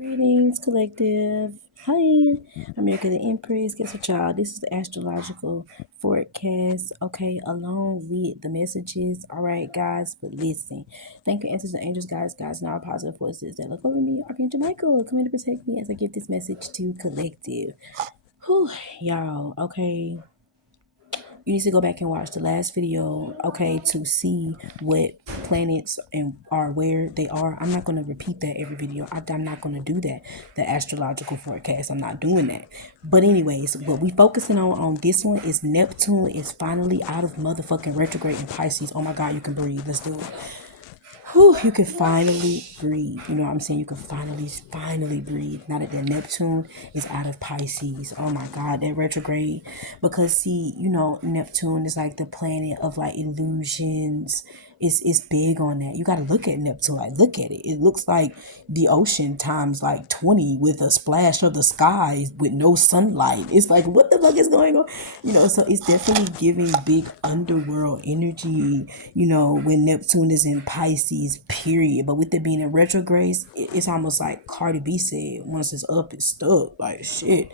Greetings, collective. Hi, America the Empress. Guess what, y'all? This is the astrological forecast, okay, along with the messages. All right, guys, but listen. Thank you, ancestors and angels, guys, and all positive forces that look over me. Archangel Michael, come in to protect me as I give this message to collective. Whew, y'all, okay. You need to go back and watch the last video, okay, to see what planets and are where they are. I'm not going to repeat that every video. I'm not going to do that. The astrological forecast, I'm not doing that. But anyways, what we focusing on this one is Neptune is finally out of motherfucking retrograde in Pisces. Oh my God, you can breathe. Let's do it. Whew, you can finally breathe. You know what I'm saying? You can finally breathe. Now that the Neptune is out of Pisces. Oh my God, that retrograde. Because see, you know, Neptune is like the planet of like illusions. It's big on that. You got to look at Neptune. Like, look at it. It looks like the ocean times like 20 with a splash of the skies with no sunlight. It's like, what the fuck is going on? You know, so it's definitely giving big underworld energy, you know, when Neptune is in Pisces, period. But with it being in retrograde, it's almost like Cardi B said, once it's up, it's stuck. Like, shit.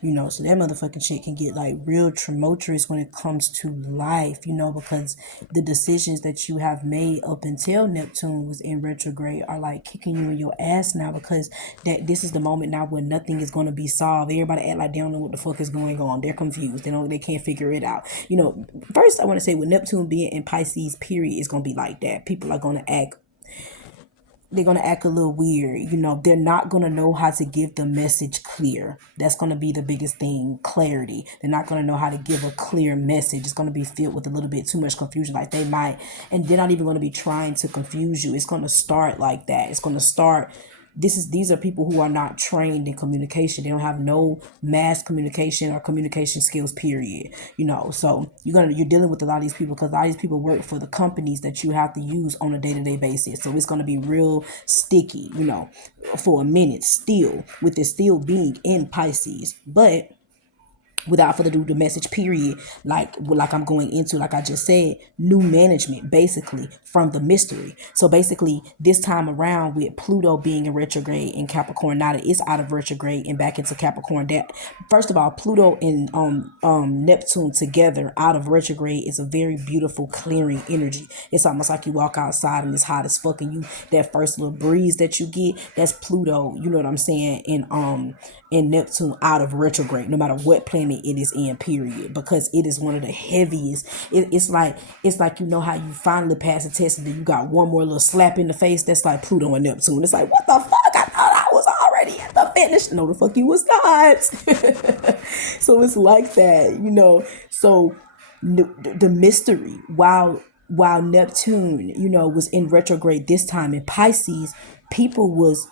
You know, so that motherfucking shit can get like real tumultuous when it comes to life, you know, because the decisions that you have made up until Neptune was in retrograde are like kicking you in your ass now, because that this is the moment now where nothing is going to be solved. Everybody act like they don't know what the fuck is going on. They're confused. They can't figure it out. You know, first I want to say with Neptune being in Pisces, period, is going to be like that. People are going to act, they're going to act a little weird. You know, they're not going to know how to give the message clear. That's going to be the biggest thing, clarity. They're not going to know how to give a clear message. It's going to be filled with a little bit too much confusion. Like they might, and they're not even going to be trying to confuse you. It's going to start like that. It's going to start, these are people who are not trained in communication. They don't have no mass communication or communication skills, period. You know, so you're dealing with a lot of these people, because a lot of these people work for the companies that you have to use on a day-to-day basis. So it's going to be real sticky, you know, for a minute still, with it still being in Pisces. But without further ado, the message, period, like I'm going into, like I just said, new management basically from the mystery. So basically this time around, with Pluto being in retrograde in Capricorn, now that it's out of retrograde and back into Capricorn, that first of all, Pluto and Neptune together out of retrograde is a very beautiful clearing energy. It's almost like you walk outside and it's hot as fuck, and you, that first little breeze that you get, that's Pluto, you know what I'm saying, in Neptune out of retrograde, no matter what planet it is in, period, because it is one of the heaviest. It's like, you know how you finally pass a test and then you got one more little slap in the face. That's like Pluto and Neptune. It's like, what the fuck? I thought I was already at the finish. No, the fuck you was not. So it's like that, you know. So the mystery, while Neptune, you know, was in retrograde this time in Pisces, people was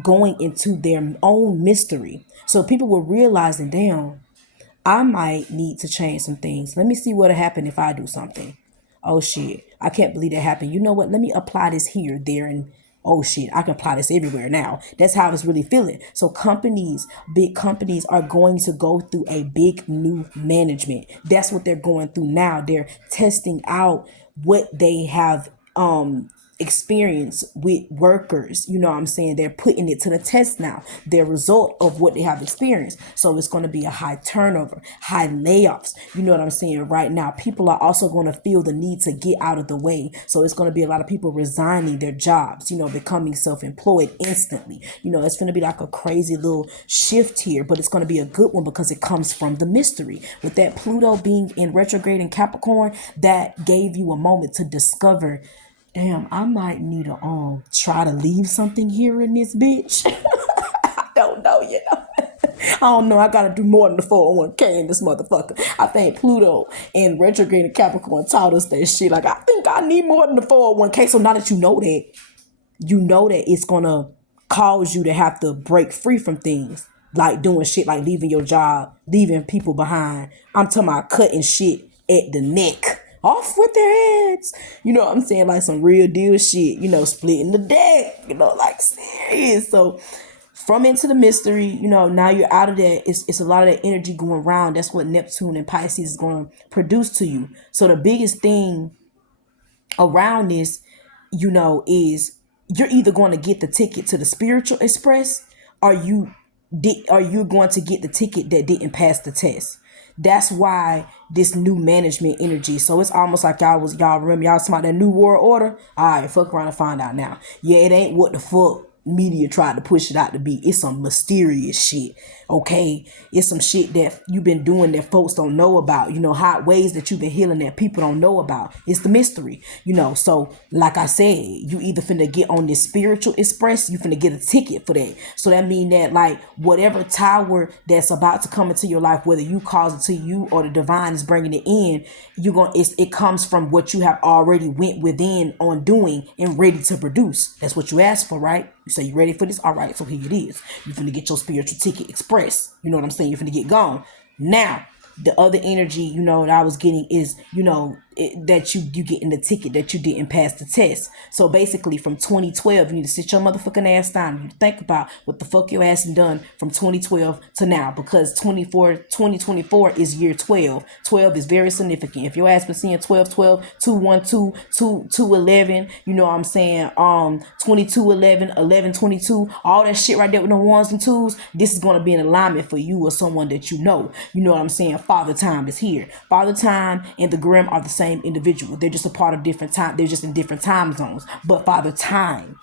going into their own mystery. So people were realizing, damn, I might need to change some things. Let me see what'll happen if I do something. Oh shit, I can't believe that happened. You know what? Let me apply this here, there, and oh shit, I can apply this everywhere now. That's how I was really feeling. So companies, big companies, are going to go through a big new management. That's what they're going through now. They're testing out what they have experience with workers. You know what I'm saying? They're putting it to the test now, their result of what they have experienced. So it's going to be a high turnover, high layoffs. You know what I'm saying? Right now, people are also going to feel the need to get out of the way. So it's going to be a lot of people resigning their jobs, you know, becoming self-employed instantly. You know, it's going to be like a crazy little shift here, but it's going to be a good one because it comes from the mystery. With that Pluto being in retrograde in Capricorn, that gave you a moment to discover, damn, I might need to try to leave something here in this bitch. I don't know, you know. I don't know. I gotta do more than the 401k in this motherfucker. I think Pluto and retrograde in Capricorn taught us that shit. Like, I think I need more than the 401k. So now that you know that it's gonna cause you to have to break free from things, like doing shit like leaving your job, leaving people behind. I'm talking about cutting shit at the neck off with their heads. You know what I'm saying? Like some real deal shit, you know, splitting the deck, you know, like serious. So from into the mystery, you know, now you're out of that. It's a lot of that energy going around. That's what Neptune and Pisces is going to produce to you. So the biggest thing around this, you know, is you're either going to get the ticket to the spiritual express, are you going to get the ticket that didn't pass the test? That's why this new management energy. So it's almost like y'all remember y'all talking about that new world order. All right, fuck around and find out now. Yeah, it ain't what the fuck media tried to push it out to be. It's some mysterious shit. Okay, it's some shit that you've been doing that folks don't know about. Hot ways that you've been healing that people don't know about. It's the mystery. So like I said, you either finna get on this spiritual express, you finna get a ticket for that. So that mean that like whatever tower that's about to come into your life, whether you cause it to you or the divine is bringing it in, it comes from what you have already went within on doing and ready to produce. That's what you asked for, right? You say you ready for this? All right, so here it is. You finna get your spiritual ticket express. You know what I'm saying? You're finna get gone. Now, the other energy, that I was getting is, that you getting the ticket that you didn't pass the test. So basically from 2012, you need to sit your motherfucking ass down. You need to think about what the fuck your ass done from 2012 to now, because 2024 is year 12. 12 is very significant. If your ass been seeing 12, 12, 2, 1, 2, 2, 2, 11, you know what I'm saying? 22, 11, 11, 22, all that shit right there with the ones and twos, this is going to be in alignment for you or someone that you know. You know what I'm saying? Father Time is here. Father Time and the Grimm are the same individual. They're just a part of different time. They're just in different time zones. But Father Time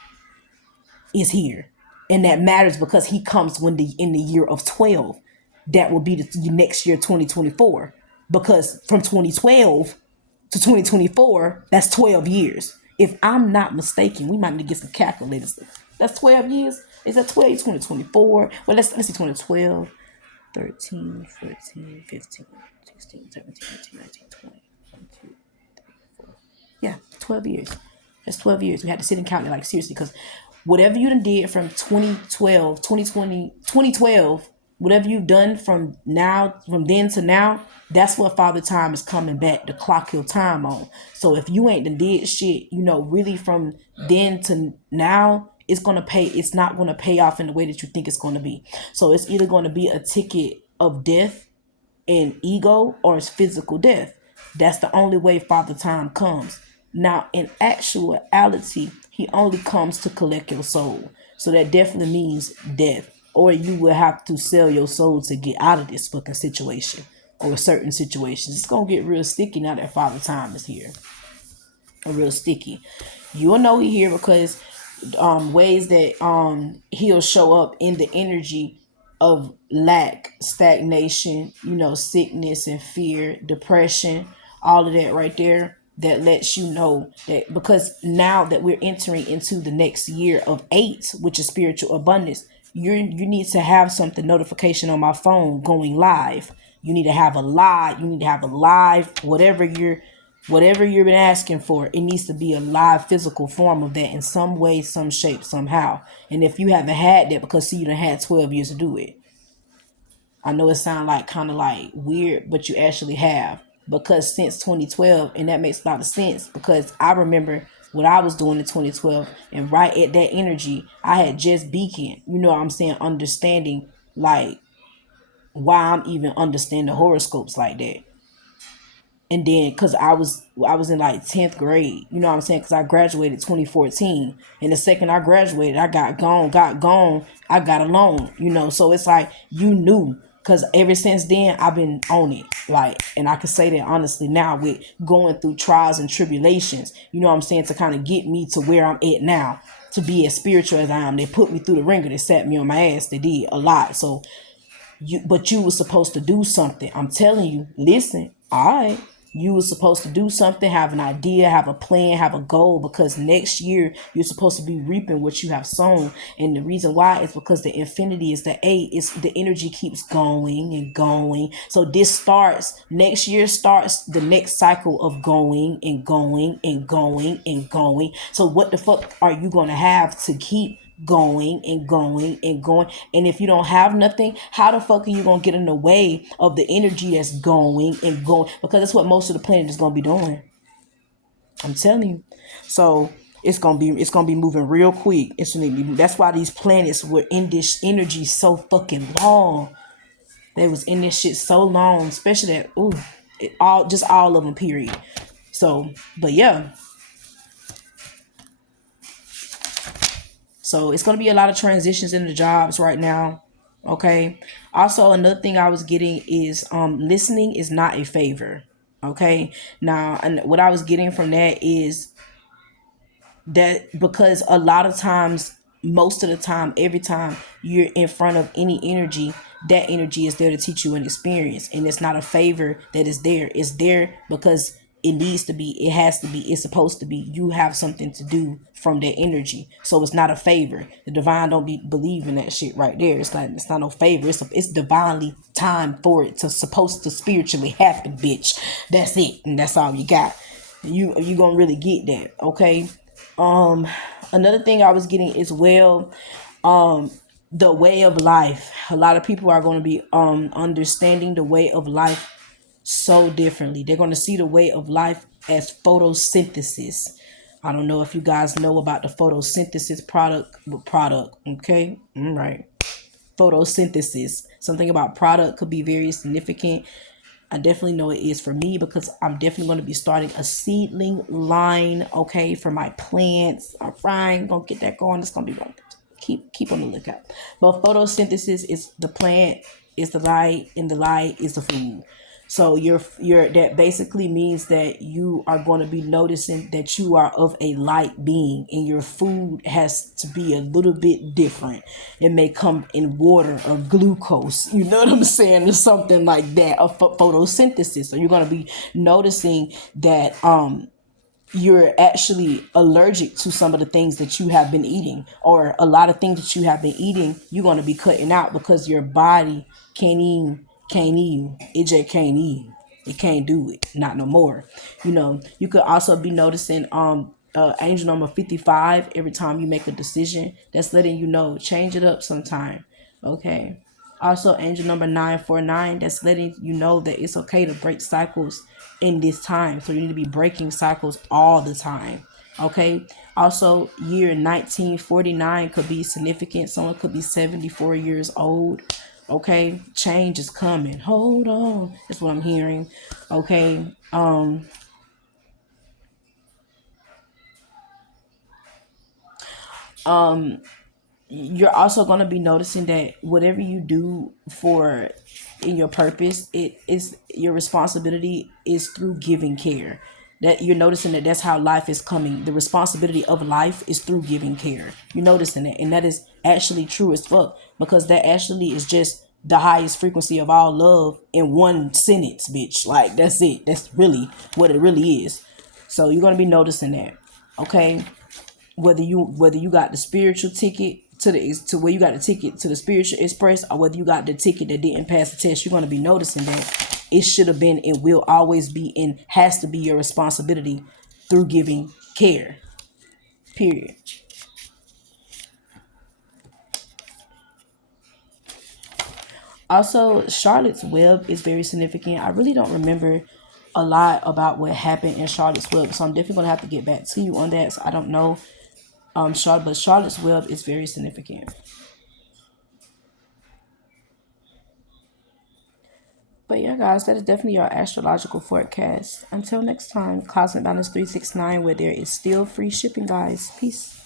is here. And that matters because he comes in the year of 12. That will be the next year, 2024. Because from 2012 to 2024, that's 12 years. If I'm not mistaken, we might need to get some calculators. That's 12 years. Is that 12? 2024. Well, let's see 2012. 13, 14, 15, 16, 17, 18, 19, 20, 22, 24. Yeah, 12 years. That's 12 years. We had to sit and count it like seriously, because whatever you done did from 2012, 2020, 2012, whatever you've done from then to now, that's what Father Time is coming back to clock your time on. So if you ain't done did shit, really from then to now, it's not gonna pay off in the way that you think it's gonna be. So it's either gonna be a ticket of death and ego, or it's physical death. That's the only way Father Time comes. Now, in actuality, he only comes to collect your soul. So that definitely means death. Or you will have to sell your soul to get out of this fucking situation or certain situations. It's gonna get real sticky now that Father Time is here. Real sticky. You'll know he here because ways that he'll show up in the energy of lack, stagnation, sickness and fear, depression, all of that right there. That lets you know that, because now that we're entering into the next year of 8, which is spiritual abundance, you need to have something notification on my phone going live. You need to have a live, whatever you've been asking for. It needs to be a live physical form of that in some way, some shape, somehow. And if you haven't had that, because see, you done had 12 years to do it. I know it sounds like kind of like weird, but you actually have. Because since 2012, and that makes a lot of sense, because I remember what I was doing in 2012, and right at that energy, I had just beacon, understanding like why I'm even understanding horoscopes like that. And then because I was in like 10th grade, because I graduated 2014, and the second I graduated, I got gone, I got a loan, so it's like, because ever since then I've been on it, like, and I can say that honestly now with going through trials and tribulations, to kind of get me to where I'm at now, to be as spiritual as I am. They put me through the ringer, they sat me on my ass, they did a lot. So but you were supposed to do something. I'm telling you, listen, all right. You were supposed to do something, have an idea, have a plan, have a goal, because next year you're supposed to be reaping what you have sown. And the reason why is because the infinity is the 8. It's the energy keeps going and going. So next year starts the next cycle of going and going and going and going. So what the fuck are you going to have to keep going and going and going? And if you don't have nothing, how the fuck are you gonna get in the way of the energy that's going and going? Because that's what most of the planet is gonna be doing. I'm telling you. So it's gonna be moving real quick. That's why these planets were in this energy so fucking long. They was in this shit so long, especially that all of them, period. So, but yeah. So it's going to be a lot of transitions in the jobs right now. Okay. Also, another thing I was getting is listening is not a favor. Okay. Now, and what I was getting from that is that because a lot of times, most of the time, every time you're in front of any energy, that energy is there to teach you an experience, and it's not a favor that is there. It's there because it needs to be, it has to be, it's supposed to be. You have something to do from that energy, so it's not a favor. The divine don't believe in that shit right there. It's not no favor. It's divinely time for it to supposed to spiritually happen, bitch. That's it, and that's all you got. You gonna really get that, okay? Another thing I was getting as well, the way of life. A lot of people are going to be understanding the way of life so differently. They're going to see the way of life as photosynthesis. I don't know if you guys know about the photosynthesis product, okay? All right. Photosynthesis. Something about product could be very significant. I definitely know it is for me because I'm definitely going to be starting a seedling line, okay, for my plants. I'm trying, gonna get that going. It's gonna be going. Keep on the lookout. But photosynthesis is the plant, is the light, and the light is the food. So you're that basically means that you are going to be noticing that you are of a light being, and your food has to be a little bit different. It may come in water or glucose, you know what I'm saying, or something like that, of photosynthesis. So you're going to be noticing that you're actually allergic to some of the things that you have been eating, or a lot of things that you have been eating you're going to be cutting out because your body can't even it just can't eat. It can't do it, not no more. You could also be noticing angel number 55 every time you make a decision. That's letting you know, change it up sometime. Okay. Also, angel number 949, that's letting you know that it's okay to break cycles in this time. So you need to be breaking cycles all the time. Okay. Also, year 1949 could be significant. Someone could be 74 years old. Okay. Change is coming. Hold on. That's what I'm hearing. Okay. You're also going to be noticing that whatever you do for in your purpose, it is your responsibility is through giving care. That you're noticing that that's how life is coming. The responsibility of life is through giving care. You're noticing it, and that is actually true as fuck, because that actually is just the highest frequency of all love in one sentence, bitch. Like, that's it. That's really what it really is. So you're going to be noticing that. Okay. Whether you got the spiritual ticket to where you got the ticket to the spiritual express, or whether you got the ticket that didn't pass the test, you're going to be noticing that it should have been, it will always be, and has to be your responsibility through giving care, period. Also, Charlotte's Web is very significant. I really don't remember a lot about what happened in Charlotte's Web, so I'm definitely going to have to get back to you on that. So I don't know, but Charlotte's Web is very significant. But yeah, guys, that is definitely your astrological forecast. Until next time, Cosmic Balance 369, where there is still free shipping, guys. Peace.